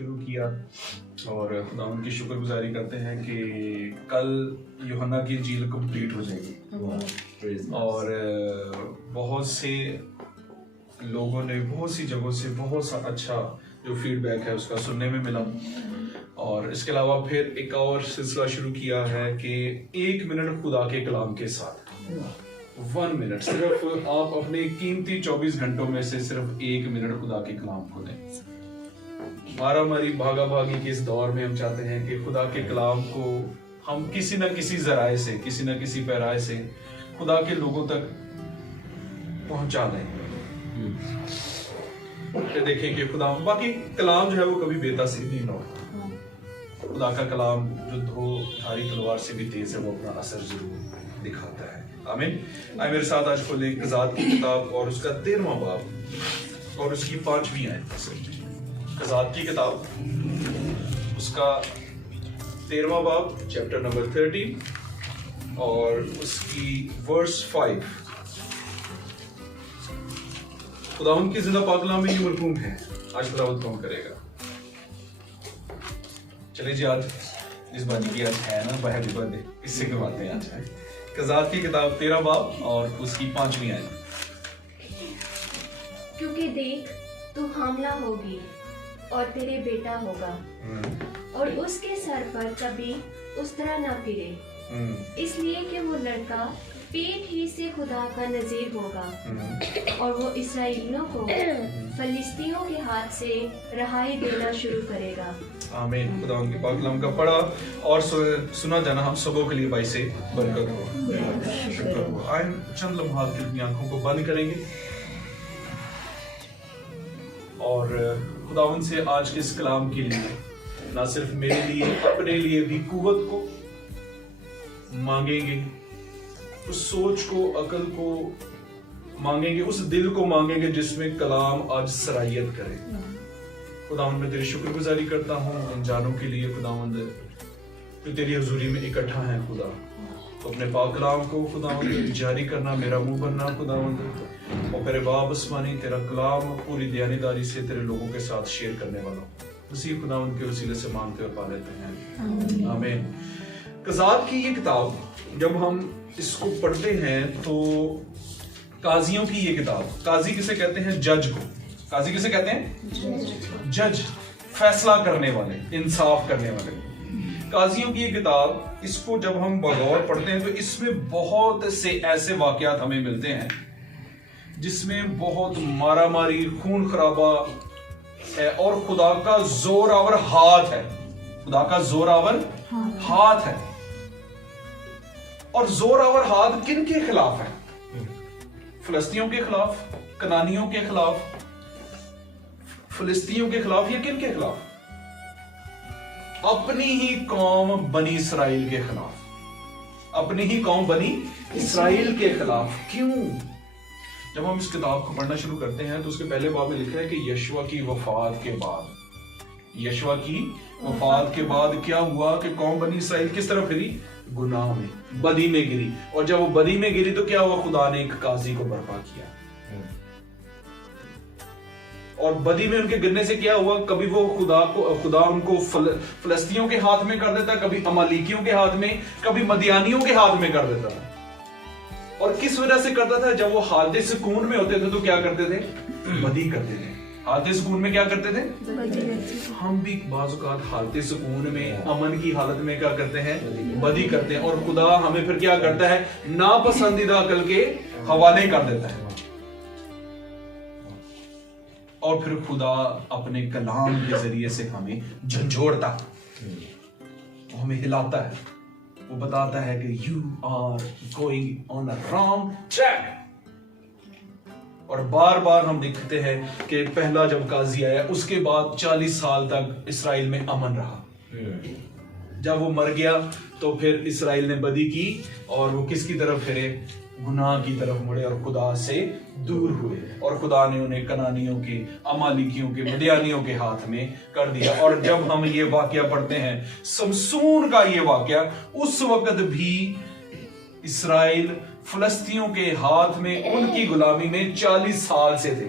شروع کیا اور خدا ان کی شکر گزاری کرتے ہیں کہ کل یوحنا کی انجیل کمپلیٹ ہو جائے گی اور بہت سے لوگوں نے بہت سی جگہوں سے بہت سا اچھا جو فیڈ بیک ہے اس کا سننے میں ملا. اور اس کے علاوہ پھر ایک اور سلسلہ شروع کیا ہے کہ 1 منٹ خدا کے کلام کے ساتھ 1 منٹ صرف آپ اپنے قیمتی 24 گھنٹوں میں سے صرف 1 منٹ خدا کے کلام کو دیں. مارا ماری بھاگا بھاگی کے اس دور میں ہم چاہتے ہیں کہ خدا کے کلام کو ہم کسی نہ کسی ذرائع سے کسی نہ کسی پیرائے سے خدا کے لوگوں تک پہنچا دیں. کہ دیکھیں کہ خدا باقی کلام جو ہے وہ کبھی بے تاثیر نہیں ہوتا. خدا کا کلام جو دھو دھاری تلوار سے بھی تیز ہے وہ اپنا اثر ضرور دکھاتا ہے. آمین. آئے میرے ساتھ آج کھولیں قضات کی کتاب اور اس کا 13واں باب اور اس کی 5ویں آیت. قضات کی کتاب اس کا 13واں باب چیپٹر نمبر 13 اور اس کی ورس 5. خداوند کی زندہ پاک کلام میں یہ مرقوم ہے. آج خداوند کون کرے گا؟ چلے جی آج جس بانی کی آج ہے نا ہیپی برتھ ڈے اس سے کرواتے ہیں. آج قضات کی کتاب 13 باب اور اس کی 5ویں آیت. کیونکہ دیکھ تو حاملہ ہوگی اور تیرے بیٹا ہوگا اور اس کے سر پر کبھی اس طرح نہ پھرے اس لیے کہ وہ لڑکا پیٹ ہی سے خدا کا نذیر ہوگا اور وہ اسرائیلیوں کو فلسطینیوں کے ہاتھ سے رہائی دینا شروع کرے گا. آمین. خدا ان کے پاک کلام کا پڑھا اور سنا جانا ہم سبوں کے لیے باعث سے برکت ہو. شکر ہو. آئیں چند لمحات کے اپنی آنکھوں کو بند کریں گے اور خداوند سے آج کے اس کلام کے لیے نہ صرف میرے لیے اپنے لیے بھی قوت کو مانگیں گے, اس سوچ کو عقل کو مانگیں گے, اس دل کو مانگیں گے جس میں کلام آج صلاحیت کرے. خداوند میں تیری شکر گزاری کرتا ہوں ان جانوں کے لیے خداوند جو تیری حضوری میں اکٹھا ہیں. خدا تو اپنے پاک کلام کو خداوند جاری کرنا, میرا منہ بننا خداوند, اور میرے باپ اسمانی تیرا کلام پوری دیانتداری سے تیرے لوگوں کے ساتھ شیئر کرنے والا اسی خداوند کے وسیلے سے مانگتے اور پا لیتے ہیں. آمین. قضات کی یہ کتاب جب ہم اس کو پڑھتے ہیں تو قاضیوں کی یہ کتاب, قاضی کسے کہتے ہیں؟ جج کو. قاضی کسے کہتے ہیں؟ جج, فیصلہ کرنے والے, انصاف کرنے والے. قاضیوں کی یہ کتاب, اس کو جب ہم بغور پڑھتے ہیں تو اس میں بہت سے ایسے واقعات ہمیں ملتے ہیں جس میں بہت مارا ماری, خون خرابہ ہے اور خدا کا زور آور ہاتھ ہے. خدا کا زور آور ہاتھ ہے. اور زور آور ہاتھ کن کے خلاف ہے؟ فلسطینیوں کے خلاف, کنانیوں کے خلاف, فلسطینیوں کے خلاف, یا کن کے خلاف؟ اپنی ہی قوم بنی اسرائیل کے خلاف. اپنی ہی قوم بنی اسرائیل کے خلاف. کیوں؟ جب ہم اس کتاب کو پڑھنا شروع کرتے ہیں تو اس کے پہلے باب میں لکھا ہے کہ یشوع کی وفات کے بعد, یشوع کی وفات کے بعد کیا ہوا کہ قوم بنی اسرائیل کس طرح پھری؟ گناہ میں, بدی میں گری. اور جب وہ بدی میں گری تو کیا ہوا؟ خدا نے ایک قاضی کو برپا کیا. اور بدی میں ان کے گرنے سے کیا ہوا؟ کبھی وہ خدا ان کو فلسطینیوں کے ہاتھ میں کر دیتا, کبھی امالیکیوں کے ہاتھ میں, کبھی مدیانیوں کے ہاتھ میں کر دیتا. اور کس وجہ سے کرتا تھا؟ جب وہ حالت سکون میں ہوتے تھے تو کیا کرتے تھے؟ بدی کرتے تھے. حالت سکون میں کیا کرتے تھے؟ ہم بھی بعض اوقات حالت سکون میں, امن کی حالت میں کیا کرتے ہیں؟ بدی کرتے ہیں. اور خدا ہمیں پھر کیا کرتا ہے؟ ناپسندیدہ عقل کے حوالے کر دیتا ہے. اور پھر خدا اپنے کلام کے ذریعے سے ہمیں جھنجھوڑتا, وہ ہمیں ہلاتا ہے, وہ بتاتا ہے کہ you are going on a wrong track. اور بار بار ہم دیکھتے ہیں کہ پہلا جب قاضی آیا اس کے بعد 40 سال تک اسرائیل میں امن رہا. جب وہ مر گیا تو پھر اسرائیل نے بدی کی اور وہ کس کی طرف پھرے؟ گناہ کی طرف مڑے اور خدا سے دور ہوئے. اور خدا نے انہیں کنانیوں کے, امالیکیوں کے, مدیانیوں کے ہاتھ میں کر دیا. اور جب ہم یہ واقعہ پڑھتے ہیں, سمسون کا یہ واقعہ, اس وقت بھی اسرائیل فلسطینیوں کے ہاتھ میں, ان کی غلامی میں 40 سال سے تھے.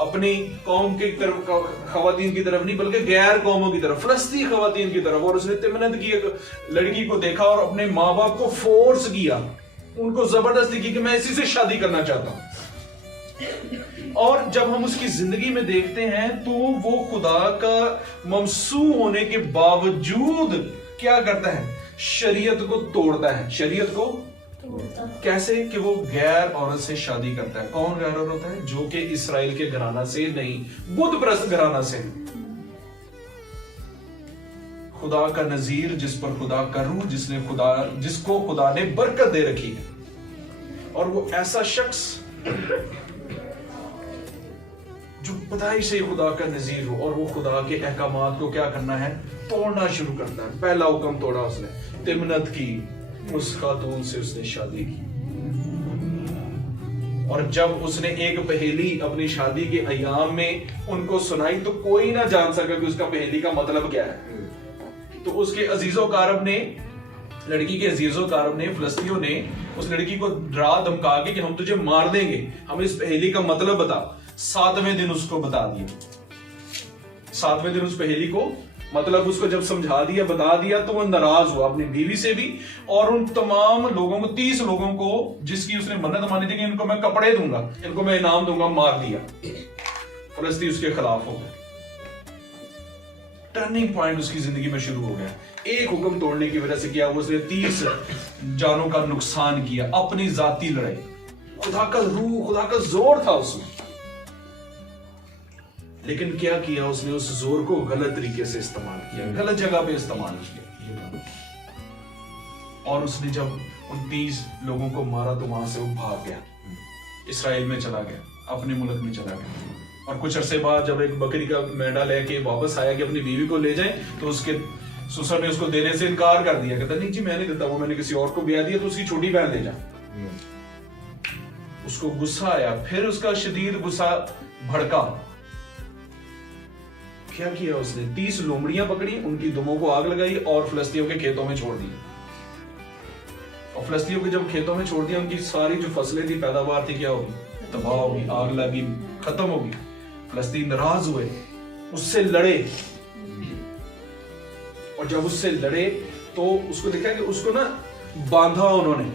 اپنی قوم کی طرف خواتین کی طرف نہیں بلکہ غیر قوموں کی طرف، فلسطینی خواتین کی طرف. اور اس نے تمنت کی ایک لڑکی کو دیکھا اور اپنے ماں باپ کو فورس کیا، ان کو زبردستی کی کہ میں اسی سے شادی کرنا چاہتا ہوں. اور جب ہم اس کی زندگی میں دیکھتے ہیں تو وہ خدا کا ممسوح ہونے کے باوجود کیا کرتا ہے؟ شریعت کو توڑتا ہے. شریعت کو کیسے؟ کہ وہ غیر عورت سے شادی کرتا ہے. کون غیر عورت ہوتا ہے؟ جو کہ اسرائیل کے گھرانہ سے نہیں، بت پرست گھرانہ سے. خدا کا نذیر جس پر خدا کا روح، جس کو خدا نے برکت دے رکھی ہے. اور وہ ایسا شخص جو پیدائش سے خدا کا نذیر ہو اور وہ خدا کے احکامات کو کیا کرنا ہے؟ توڑنا شروع کرتا ہے. پہلا حکم توڑا اس نے، تمنت کی، اس خاتون سے اس نے شادی کی. اور جب اس نے ایک پہیلی اپنی شادی کے ایام میں ان کو سنائی تو کوئی نہ جان سکا کہ اس کا پہیلی کا مطلب کیا ہے. تو اس کے عزیز و کارب نے، لڑکی کے عزیز و کارب نے، فلسطینیوں نے اس لڑکی کو ڈرا دھمکا کے کہ ہم تجھے مار دیں گے، ہمیں اس پہیلی کا مطلب بتا. 7ویں دن اس کو بتا دیا. 7ویں دن اس پہیلی کو مطلب اس کو جب سمجھا دیا، بتا دیا، تو وہ ناراض ہوا اپنی بیوی سے بھی اور ان تمام لوگوں کو، 30 لوگوں کو جس کی اس نے منت مانی تھی کہ ان کو میں کپڑے دوں گا، ان کو میں انعام دوں گا، مار دیا. فلسطین اس کے خلاف ہو گئے. ٹرننگ پوائنٹ اس کی زندگی میں شروع ہو گیا. ایک حکم توڑنے کی وجہ سے کیا ہوا؟ اس نے 30 جانوں کا نقصان کیا. اپنی ذاتی لڑائی، خدا کا روح، خدا کا زور تھا اس میں، لیکن کیا کیا اس نے؟ اس زور کو غلط طریقے سے استعمال کیا، غلط جگہ پہ استعمال کیا. اور اس نے جب ان 30 لوگوں کو مارا تو وہاں سے وہ بھاگ گیا، اسرائیل میں چلا گیا، اپنے ملک میں چلا گیا. اور کچھ عرصے بعد جب ایک بکری کا مینڈا لے کے واپس آیا کہ اپنی بیوی کو لے جائیں تو اس کے سسر نے اس کو دینے سے انکار کر دیا. کہتا نہیں جی میں نہیں دیتا، وہ میں نے کسی اور کو بیاہ دیا، تو اس کی چھوٹی بہن لے جا. اس کو غصہ آیا، پھر اس کا شدید غصہ بھڑکا. کیا کیا اس نے؟ 30 لومڑیاں پکڑی، ان کی دموں کو آگ لگائی اور فلسطینیوں کے کھیتوں میں چھوڑ دی. اور فلسطینیوں کے جب کھیتوں میں چھوڑ دیا، ان کی ساری جو فصلیں تھی، پیداوار تھی، کیا ہوگی؟ تباہ ہوگی، آگ لگی، ختم ہوگی. فلسطین ناراض ہوئے، اس سے لڑے. اور جب اس سے لڑے تو اس کو دیکھا کہ اس کو نا باندھا انہوں نے.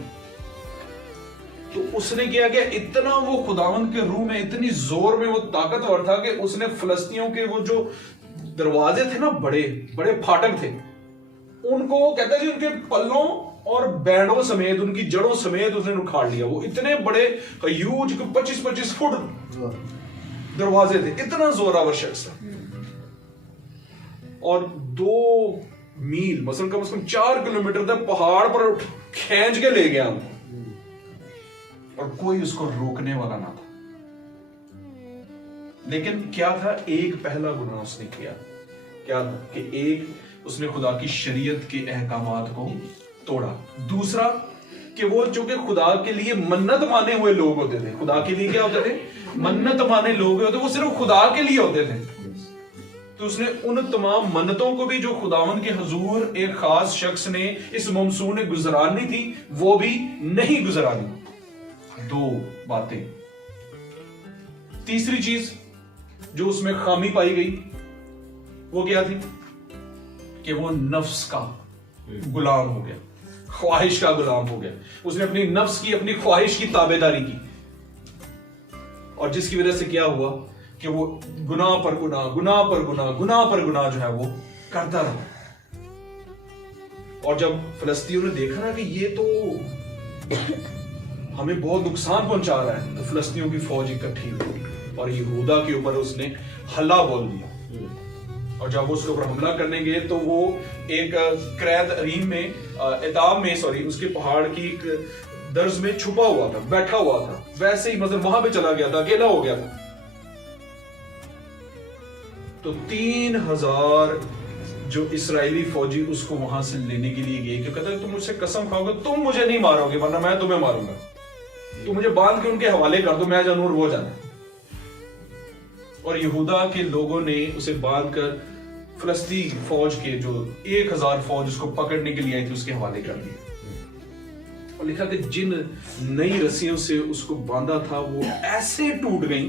تو اس نے کیا کہ اتنا وہ خداوند کے روح میں، اتنی زور میں وہ طاقتور تھا کہ اس نے فلسطینیوں کے وہ جو دروازے تھے نا، بڑے بڑے پھاٹک تھے، ان کو کہتا ہے ان کے پلوں اور بینڈوں سمیت، ان کی جڑوں سمیت اس نے اکھاڑ لیا. وہ اتنے بڑے ہیوج 25-25 فٹ دروازے تھے، اتنا زوراور شخص تھا. اور 2 میل مثلا کم از کم 4 کلومیٹر تک پہاڑ پر کھینچ کے لے گیا ہم، اور کوئی اس کو روکنے والا نہ تھا. لیکن کیا تھا؟ ایک پہلا گناہ اس نے کیا. کیا تھا؟ کہ ایک اس نے خدا کی شریعت کے احکامات کو توڑا. دوسرا کہ وہ چونکہ خدا کے لیے منت مانے ہوئے لوگ ہوتے تھے. خدا کے لیے کیا ہوتے تھے؟ منت مانے لوگ ہوتے، وہ صرف خدا کے لیے ہوتے تھے. تو اس نے ان تمام منتوں کو بھی جو خداوند کے حضور ایک خاص شخص نے، اس ممسوح نے گزرانی تھی، وہ بھی نہیں گزرانی. 2 باتیں. تیسری چیز جو اس میں خامی پائی گئی وہ کیا تھی؟ کہ وہ نفس کا غلام ہو گیا، خواہش کا غلام ہو گیا. اس نے اپنی نفس کی، اپنی خواہش کی تابعداری کی، اور جس کی وجہ سے کیا ہوا کہ وہ گناہ پر گناہ، گناہ پر گناہ، گناہ پر گناہ جو ہے وہ کرتا رہا. اور جب فلسطینیوں نے دیکھا نا کہ یہ تو ہمیں بہت نقصان پہنچا رہا ہے، تو فلسطینیوں کی فوج اکٹھی ہوئی اور یہودا کے اوپر اس نے حملہ بول دیا. اور جب اس کے اوپر حملہ کرنے گئے تو وہ ایک کریت اریم میں، اتام میں، اس کے پہاڑ کی درز میں چھپا ہوا تھا، بیٹھا ہوا تھا. ویسے ہی مطلب وہاں پہ چلا گیا تھا، اکیلا ہو گیا تھا. تو 3000 جو اسرائیلی فوجی اس کو وہاں سے لینے کے لیے گئے کہ کہتا ہے تم مجھ سے قسم کھاؤ گے تم مجھے نہیں مارو گے ورنہ میں تمہیں ماروں گا، تو مجھے باندھ کے ان کے حوالے کر دو، میں جانوں اور وہ جانا. اور یہودا کے لوگوں نے اسے باندھ کر فلسطین فوج کے جو 1000 فوج اس کو پکڑنے کے لیے آئی تھی اس کے حوالے کر دیا. اور لکھا کہ جن نئی رسیوں سے اس کو باندھا تھا وہ ایسے ٹوٹ گئیں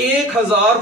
1000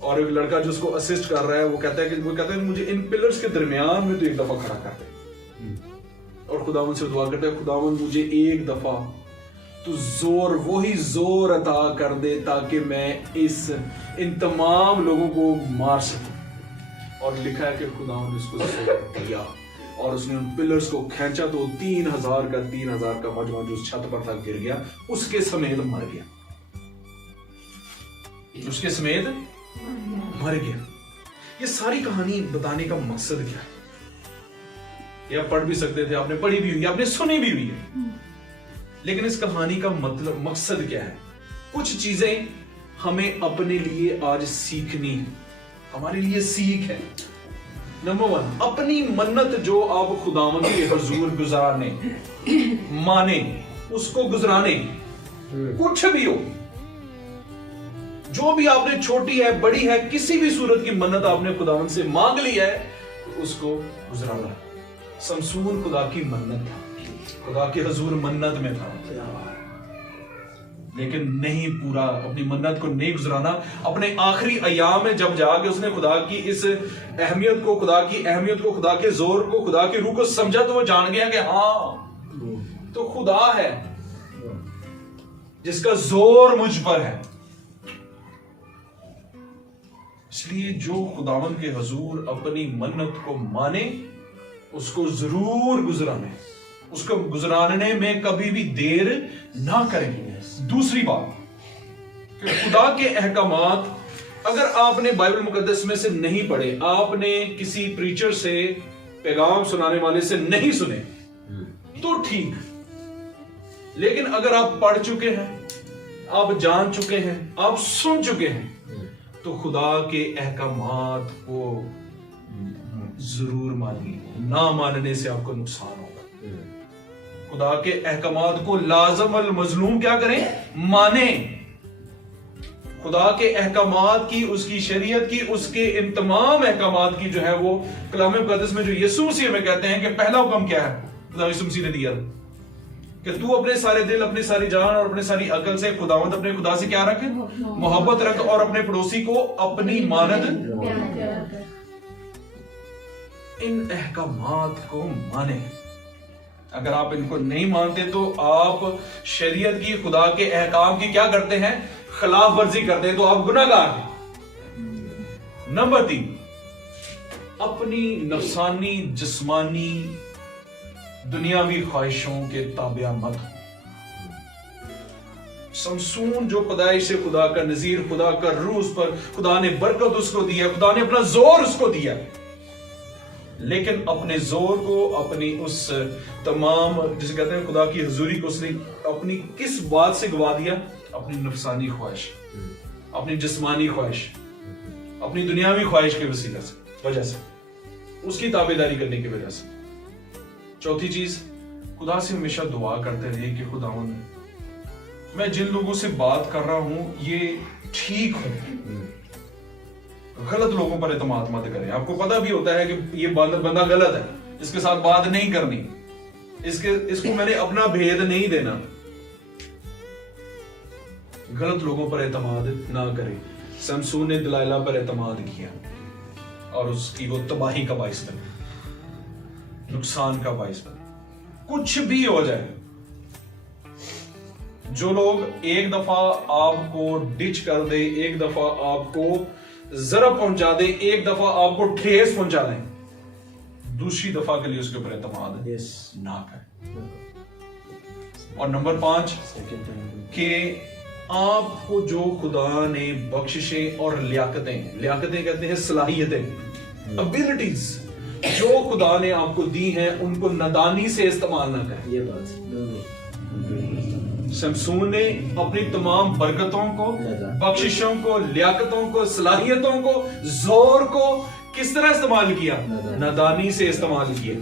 اور ایک لڑکا جو اس کو اسسٹ کر رہا ہے وہ کہتا ہے کہ مجھے ان پلرز کے درمیان میں تو ایک دفعہ کھڑا کر دے، اور خداوند سے دعا کرتا ہے خداوند مجھے ایک دفعہ تو وہی زور عطا کر دے تاکہ میں ان تمام لوگوں کو مار سکوں. اور لکھا ہے کہ خداوند اس کو زور دیا اور اس نے ان پلرز کو کھینچا تو 3000 کا مجمع جو اس چھت پر تھا گر گیا، اس کے سمیت مر گیا. اس کے سمیت مر گیا. یہ ساری کہانی بتانے کا مقصد کیا ہے؟ یہ آپ پڑھ بھی سکتے تھے، آپ نے پڑھی بھی ہوئی، آپ نے سنی بھی ہوئی ہے، لیکن اس کہانی کا مقصد کیا ہے؟ کچھ چیزیں ہمیں اپنے لیے آج سیکھنی ہے، ہمارے لیے سیکھ ہے. نمبر 1، اپنی منت جو آپ خداوند کے حضور گزارنے مانے، اس کو گزرانے، کچھ بھی ہو، جو بھی آپ نے چھوٹی ہے بڑی ہے، کسی بھی صورت کی منت آپ نے خداوند سے مانگ لی ہے، اس کو گزرانا. سمسون خدا کی منت تھا، خدا کے حضور منت میں تھا، لیکن نہیں پورا اپنی منت کو نہیں گزرانا. اپنے آخری ایام میں جب جا کے اس نے خدا کی اس اہمیت کو، خدا کی اہمیت کو، خدا کے زور کو، خدا کی روح کو سمجھا تو وہ جان گیا کہ ہاں تو خدا ہے جس کا زور مجھ پر ہے. اس لیے جو خداوند کے حضور اپنی منت کو مانے اس کو ضرور گزرانے، اس کو گزرانے میں کبھی بھی دیر نہ کریں. دوسری بات کہ خدا کے احکامات اگر آپ نے بائبل مقدس میں سے نہیں پڑھے، آپ نے کسی پریچر سے، پیغام سنانے والے سے نہیں سنے تو ٹھیک، لیکن اگر آپ پڑھ چکے ہیں، آپ جان چکے ہیں، آپ سن چکے ہیں، تو خدا کے احکامات کو ضرور مانیے. نہ ماننے سے آپ کو نقصان ہوگا. خدا کے احکامات کو لازم المظلوم کیا کریں؟ مانیں. خدا کے احکامات کی، اس کی شریعت کی، اس کے ان تمام احکامات کی جو ہے وہ کلام مقدس میں جو یسوع مسیح میں کہتے ہیں کہ پہلا حکم کیا ہے خدا یسوع مسیح نے دیا کہ تو اپنے سارے دل، اپنی ساری جان اور اپنے ساری عقل سے خداوند اپنے خدا سے کیا رکھے؟ محبت رکھ، اور اپنے پڑوسی کو اپنی مانند. ان احکامات کو مانیں. اگر آپ ان کو نہیں مانتے تو آپ شریعت کی، خدا کے احکام کی کیا کرتے ہیں؟ خلاف ورزی کرتے ہیں، تو آپ گناہگار ہیں. نمبر 3، اپنی نفسانی، جسمانی، دنیاوی خواہشوں کے تابع مت ہو. سمسون جو پیدائش سے خدا کا نذیر، خدا کا روح اس پر، خدا نے برکت اس کو دیا، خدا نے اپنا زور اس کو دیا، لیکن اپنے زور کو، اپنی اس تمام جسے کہتے ہیں خدا کی حضوری کو اس نے اپنی کس بات سے گوا دیا؟ اپنی نفسانی خواہش، اپنی جسمانی خواہش، اپنی دنیاوی خواہش کے وجہ سے، اس کی تابعداری کرنے کی وجہ سے. چوتھی چیز، خدا سے ہمیشہ دعا کرتے رہے کہ خداوند میں جن لوگوں سے بات کر رہا ہوں یہ ٹھیک ہوں. غلط لوگوں پر اعتماد مت کریں. آپ کو پتا بھی ہوتا ہے کہ یہ بندہ غلط ہے، اس کے ساتھ بات نہیں کرنی، اس کو میں نے اپنا بھید نہیں دینا. غلط لوگوں پر اعتماد نہ کریں. سمسون نے دلائلہ پر اعتماد کیا اور اس کی وہ تباہی کا باعث بنا، نقصان کا باعث بنا. کچھ بھی ہو جائے، جو لوگ ایک دفعہ آپ کو ڈچ کر دے، ایک دفعہ آپ کو ضرر پہنچا دے، ایک دفعہ آپ کو ٹھیس پہنچا دیں، دوسری دفعہ کے لیے اس کے اوپر اعتماد نہ کریں. اور نمبر 5 کہ آپ کو جو خدا نے بخششیں اور لیاقتیں کہتے ہیں صلاحیتیں، ابیلٹیز جو خدا نے آپ کو دی ہیں ان کو نادانی سے استعمال نہ کریں. یہ بات سمسون نے اپنی تمام برکتوں کو، بخششوں کو، لیاقتوں کو، صلاحیتوں کو، زور کو کس طرح استعمال کیا؟ نادانی سے استعمال کیا.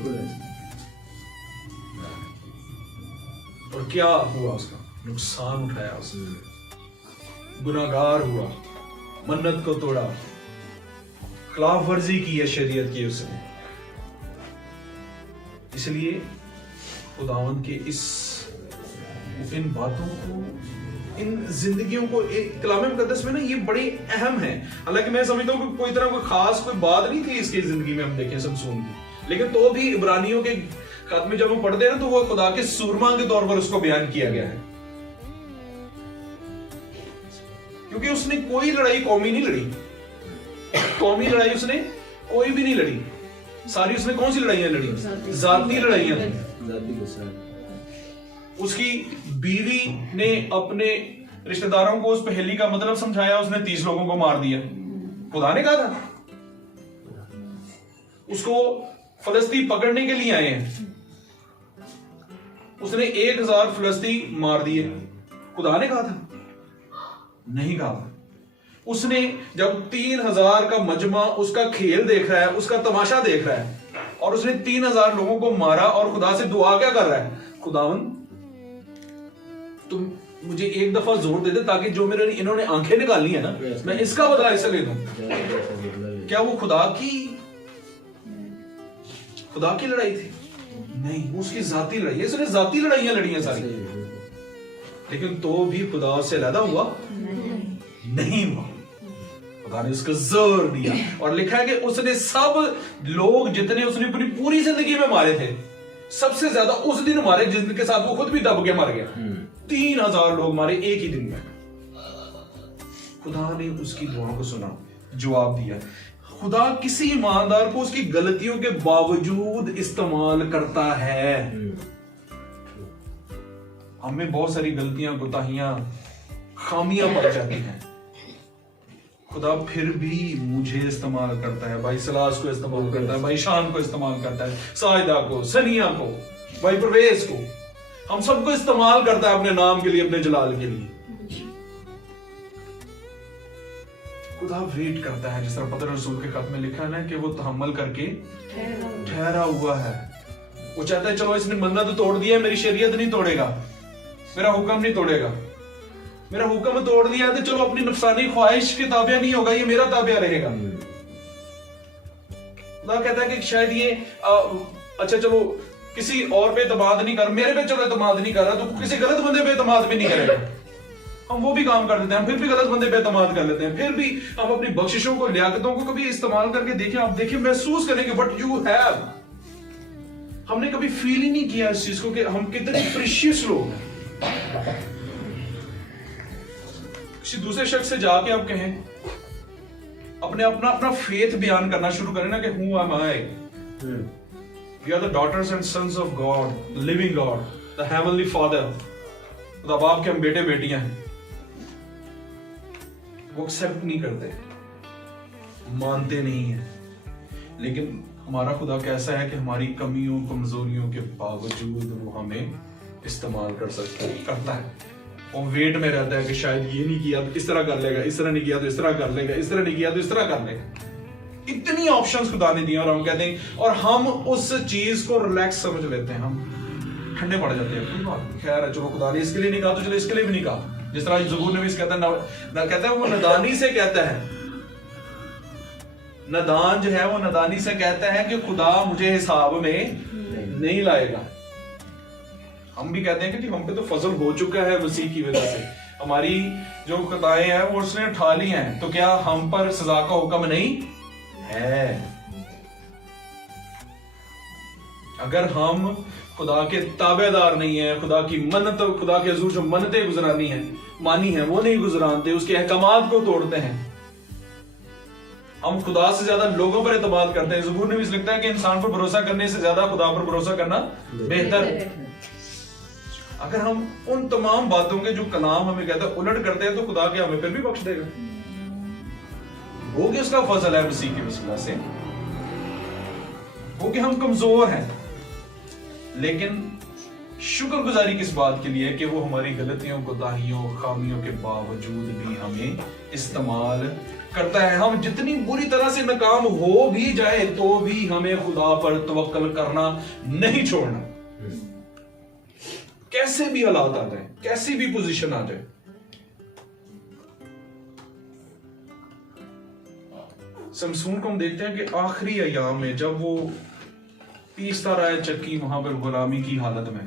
اور کیا ہوا؟ اس کا نقصان اٹھایا، اس نے گناہگار ہوا، منت کو توڑا، خلاف ورزی کی ہے شریعت کی اس نے. اس لیے خداوند کے ان باتوں کو ان زندگیوں کو کلام مقدس میں نا یہ بڑے اہم ہیں. حالانکہ میں سمجھتا ہوں کہ کوئی طرح کوئی خاص کوئی بات نہیں تھی اس کی زندگی میں ہم دیکھیں سمسون کی, لیکن تو بھی عبرانیوں کے خط میں جب ہم پڑھتے ہیں نا تو وہ خدا کے سورما کے طور پر اس کو بیان کیا گیا ہے, کیونکہ اس نے کوئی لڑائی قومی نہیں لڑی. قومی لڑائی اس نے کوئی بھی نہیں لڑی, ساری اس نے کون سی لڑائیاں لڑی؟ ذاتی لڑائیاں. اس کی بیوی نے اپنے رشتہ داروں کو اس پہیلی کا مطلب سمجھایا, اس نے 30 لوگوں کو مار دیا. خدا نے کہا تھا. اس کو فلسطین پکڑنے کے لیے آئے ہیں, اس نے 1000 فلسطین مار دیے. خدا نے کہا تھا؟ نہیں کہا. اس نے جب 3000 کا مجمع اس کا کھیل دیکھ رہا ہے, اس کا تماشا دیکھ رہا ہے, اور اس نے 3000 لوگوں کو مارا اور خدا سے دعا کیا کر رہا ہے؟ خداوند تم مجھے ایک دفعہ زور دے دے تاکہ جو میرے انہوں نے آنکھیں نکالی ہیں نا میں اس کا بدلہ اسے لے دوں. کیا وہ خدا کی لڑائی تھی؟ نہیں, اس کی ذاتی لڑائی. اس نے ذاتی لڑائیاں لڑی ہیں ساری, لیکن تو بھی خدا سے علیحدہ ہوا نہیں ہوا. خدا نے اس کو زور دیا, اور لکھا ہے کہ اس نے سب لوگ جتنے اس نے اپنی پوری زندگی میں مارے تھے, سب سے زیادہ اس دن مارے جن کے ساتھ وہ خود بھی دب کے مر گیا. 3000 لوگ مارے ایک ہی دن میں. خدا نے اس کی دعا کو سنا, جواب دیا. خدا کسی ایماندار کو اس کی غلطیوں کے باوجود استعمال کرتا ہے. ہمیں بہت ساری غلطیاں, کوتاہیاں, خامیاں پڑ جاتی ہیں. خدا پھر بھی مجھے استعمال کرتا ہے, بھائی سلاس کو استعمال کرتا ہے, بھائی شان کو استعمال کرتا ہے, ساجدہ کو, سنیا کو, بھائی پرویز کو, ہم سب کو استعمال کرتا ہے اپنے نام کے لیے, اپنے جلال کے لیے. خدا ویٹ کرتا ہے, جس طرح پتر رسول کے خط میں لکھا ہے نا کہ وہ تحمل کر کے ٹھہرا ہوا ہے. وہ چاہتا ہے چلو اس نے منت تو توڑ دیا ہے, میری شریعت نہیں توڑے گا, میرا حکم نہیں توڑے گا, میرا حکم توڑ دیا ہے تو چلو اپنی نفسانی خواہش کے تابع نہیں ہوگا, یہ میرا تابع رہے گا. خدا کہتا ہے کہ شاید یہ اچھا چلو کسی اور پہ اعتماد نہیں کر, میرے پہ چلو اعتماد نہیں کر رہا تو کسی غلط بندے پہ اعتماد بھی نہیں کرے گا. ہم وہ بھی کام کر دیتے ہیں, پھر بھی غلط بندے پہ اعتماد کر لیتے ہیں, پھر بھی ہم اپنی بخششوں کو, لیاقتوں کو کبھی استعمال کر کے دیکھیں, آپ دیکھیں, محسوس کریں کہ what you have. ہم نے کبھی فیل ہی نہیں کیا اس چیز کو کہ ہم کتنے پریشیس لوگ ہیں. کسی دوسرے شخص سے جا کے آپ کہیں, اپنا فیتھ بیان کرنا شروع کریں نا کہ who am I? We are the daughters and sons of God, the living God, the heavenly Father. خدا باپ کے ہم بیٹے بیٹیاں ہیں. وہ ایکسپٹ نہیں کرتے, مانتے نہیں ہیں. لیکن ہمارا خدا کیسا ہے کہ ہماری کمیوں کمزوریوں کے باوجود وہ ہمیں استعمال کرتا ہے. وہ ویٹ میں رہتا ہے کہ شاید یہ نہیں کیا تو اس طرح کر لے گا, اس طرح نہیں کیا تو اس طرح کر لے گا, اس طرح نہیں کیا تو اس طرح کر لے گا. اتنی آپشنز خدا نے دیا, اور ہم کہتے ہیں, اور ہم اس چیز کو ریلیکس سمجھ لیتے ہیں, ہم ٹھنڈے پڑ جاتے ہیں. کوئی بات خیر ہے, چلو خدا نے اس کے لیے نہیں کہا تو چلو اس کے لیے بھی نہیں کہا. جس طرح زبور نویس کہتا ہے وہ ندانی سے کہتا ہے, ندان جو ہے وہ ندانی سے کہتا ہے کہ خدا مجھے حساب میں نہیں لائے گا. ہم بھی کہتے ہیں کہ ہم پہ تو فضل ہو چکا ہے مسیح کی وجہ سے, ہماری جو خطائیں ہیں وہ اس نے اٹھا لی ہیں, تو کیا ہم پر سزا کا حکم نہیں ہے؟ اگر ہم خدا کے تابع دار نہیں ہیں, خدا کی منت, خدا کے حضور جو منتیں گزرانی ہیں, مانی ہیں, وہ نہیں گزرانتے, اس کے احکامات کو توڑتے ہیں, ہم خدا سے زیادہ لوگوں پر اعتماد کرتے ہیں. زبور نویس لکھتا ہے کہ انسان پر بھروسہ کرنے سے زیادہ خدا پر بھروسہ کرنا بہتر ہے. اگر ہم ان تمام باتوں کے جو کلام ہمیں کہتا ہے الٹ کرتے ہیں تو خدا کے ہمیں پھر بھی بخش دے گا. وہ کہ اس کا فضل ہے مسیح کی وسیلہ سے, وہ کہ ہم کمزور ہیں, لیکن شکر گزاری کس بات کے لیے کہ وہ ہماری غلطیوں, کوتاہیوں, خامیوں کے باوجود بھی ہمیں استعمال کرتا ہے. ہم جتنی بری طرح سے ناکام ہو بھی جائے تو بھی ہمیں خدا پر توکل کرنا نہیں چھوڑنا, کیسے بھی حالات آ جائیں, کیسی بھی پوزیشن آ جائے. سمسون کو ہم دیکھتے ہیں کہ آخری ایام میں جب وہ پیستا رہا ہے چکی وہاں پر غلامی کی حالت میں,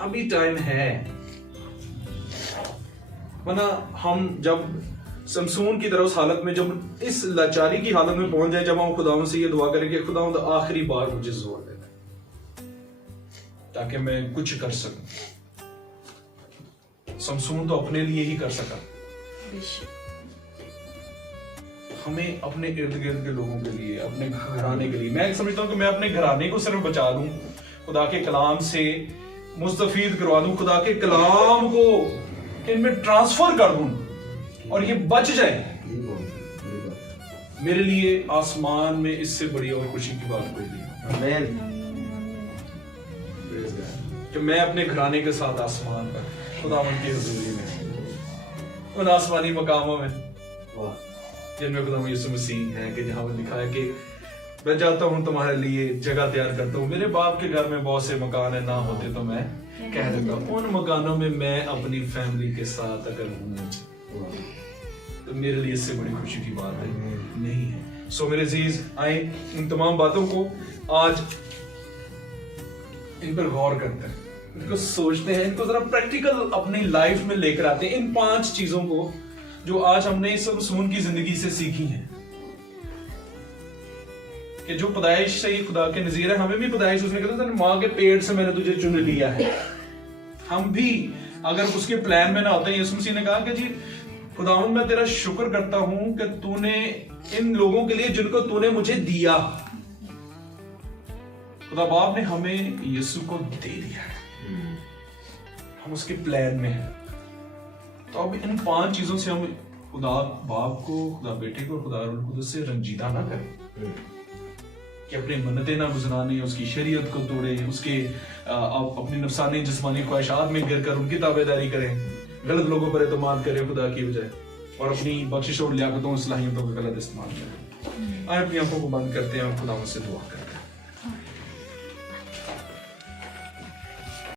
ابھی ٹائم ہے، ورنہ ہم جب سمسون کی طرح اس حالت میں، جب اس لاچاری کی حالت میں پہنچ جائے، جب ہم خداوند سے یہ دعا کریں کہ خداوند آخری بار مجھے زور دے دے تاکہ میں کچھ کر سکوں. سمسون تو اپنے لیے ہی کر سکا، ہمیں اپنے ارد گرد کے لوگوں کے لیے، اپنے گھرانے کے لیے، میں سمجھتا ہوں کہ میں اپنے گھرانے کو صرف بچا دوں، خدا کے کلام سے مستفید کروا دوں، خدا کے کلام کو ان میں ٹرانسفر کر دوں اور یہ بچ جائے، میرے لیے آسمان میں اس سے بڑی اور خوشی کی بات کوئی نہیں کہ میں اپنے گھرانے کے ساتھ آسمان پر خداوند کی حضوری میں، ان آسمانی مقاموں میں جن میں خداوند یسوع مسیح ہے، کہ جہاں لکھا ہے کہ میں جاتا ہوں تمہارے لیے جگہ تیار کرتا ہوں، میرے باپ کے گھر میں بہت سے مکان ہیں، نہ ہوتے تو میں کہہ دیتا ہوں. ان مکانوں میں میں اپنی فیملی کے ساتھ اگر ہوں تو میرے لیے اس سے بڑی خوشی کی بات نہیں ہے. سو میرے عزیز، آئیں ان تمام باتوں کو آج ان پر غور کرتے ہیں، ان کو سوچتے ہیں، ان کو ذرا پریکٹیکل اپنی لائف میں لے کر آتے ہیں، ان 5 چیزوں کو جو آج ہم نے سمسون کی زندگی سے سیکھی ہیں، کہ جو پیدائش سے ہی خدا کے نظیر ہے. ہمیں بھی پیدائش اس نے کہا تھا ماں کے پیٹ سے میں نے تجھے چن لیا ہے. ہم بھی اگر اس کے پلان میں نہ ہوتے ہیں، یسوع مسیح نے کہا کہ جی خداوند میں تیرا شکر کرتا ہوں کہ تو نے ان لوگوں کے لیے جن کو تو نے مجھے دیا، خدا باپ نے ہمیں یسوع کو دے دیا ہے، ہم اس کے پلان میں ہیں. تو اب ان 5 چیزوں سے ہم خدا باپ کو، خدا بیٹے کو، خدا روح القدس سے رنجیدہ نہ کریں کہ اپنی منتیں نہ گزرانے، اس کی شریعت کو توڑیں، اس کے اپنی نفسانی جسمانی خواہشات میں گر کر ان کی تابعداری کریں، غلط لوگوں پر اعتماد کریں خدا کی بجائے، اور اپنی بخشش اور لیاقتوں صلاحیتوں کا غلط استعمال کریں. آئیں اپنی آنکھوں کو بند کرتے ہیں اور خدا سے دعا کریں.